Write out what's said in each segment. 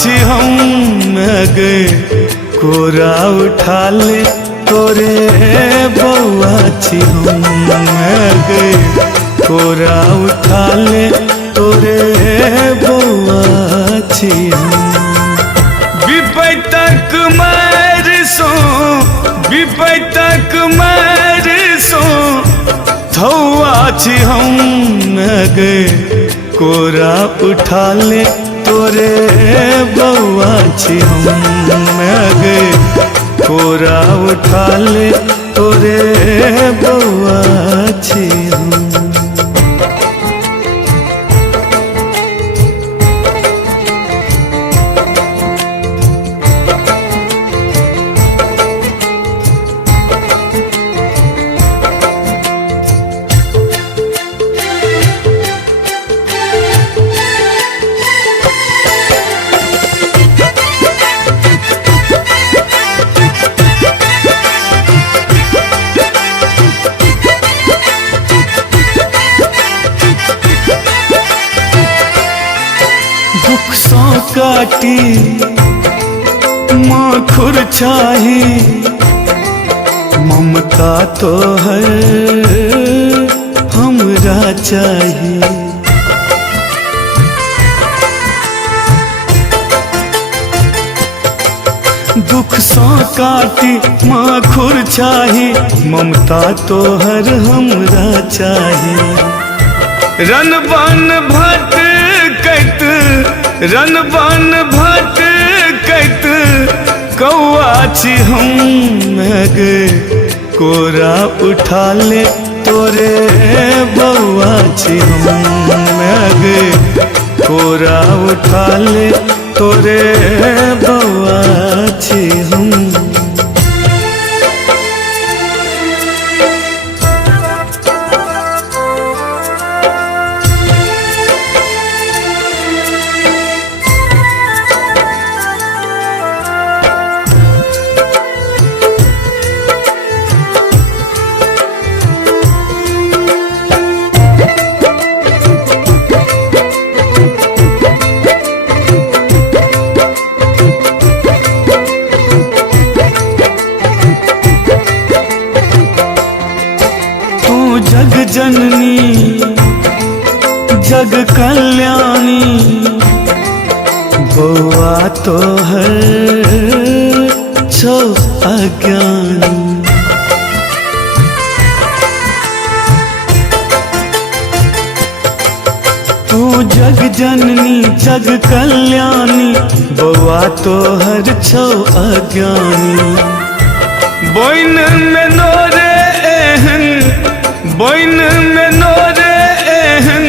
छी हम गे कोरा उठा ले तोरे बउआ छी हम गे कोरा उठा ले तोरे बउआ छी हम। विपैतक मार सो विपैतक मार सो धौआ छी हम गे कोरा उठा ले तोरे बउआ छी हम गे कोरा उठा ले तोरे बउआ छी हम। दुख सौ काटी माखुर चाही ममता तो है हमरा चाही। दुख सौ काटी माखुर चाही ममता तो हर हमरा चाही। रन बन भट कैत रन बन भट कैत कौआ छी हम गे कोरा उठा ले तोरे बउआ छी हम गे कोरा उठा ले तोरे बउआ छी हम। जग जननी जग कल्याणी बउआ तो है छो अज्ञानी। तू जग जननी जग कल्याणी बउआ तो हर छो अज्ञानी। बोइन में नोरे एहन बोइन में नोरे एहन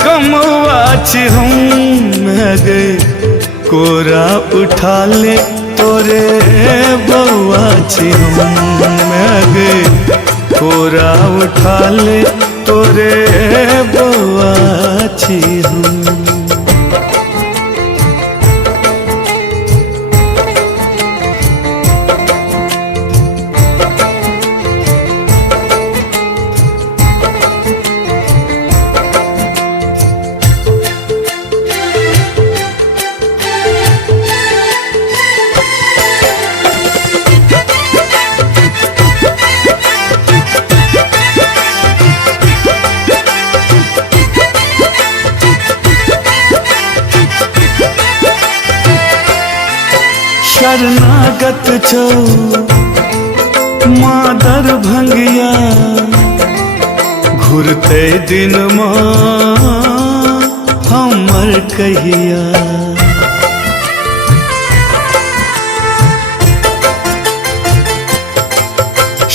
कमवा छी हम गे कोरा उठा ले तोरे बउआ छी हम गे कोरा उठा ले तोरे बउआ छी हम। शरणागत छो माँ दरभंगिया घुरते दिन माँ हमर कहिया।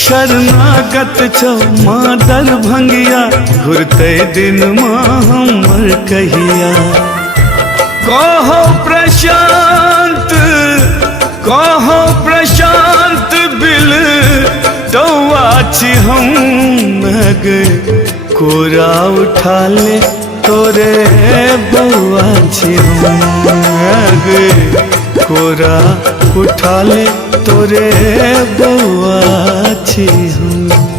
शरणागत छो माँ दरभंगिया घुरते दिन माँ हमर कहिया। कहो प्रशांत कहो प्रशांत बिल तौआ छी हम गे कोरा उठा ले तोरे बउआ छी हम गे कोरा उठा ले तोरे बउआ छी हम।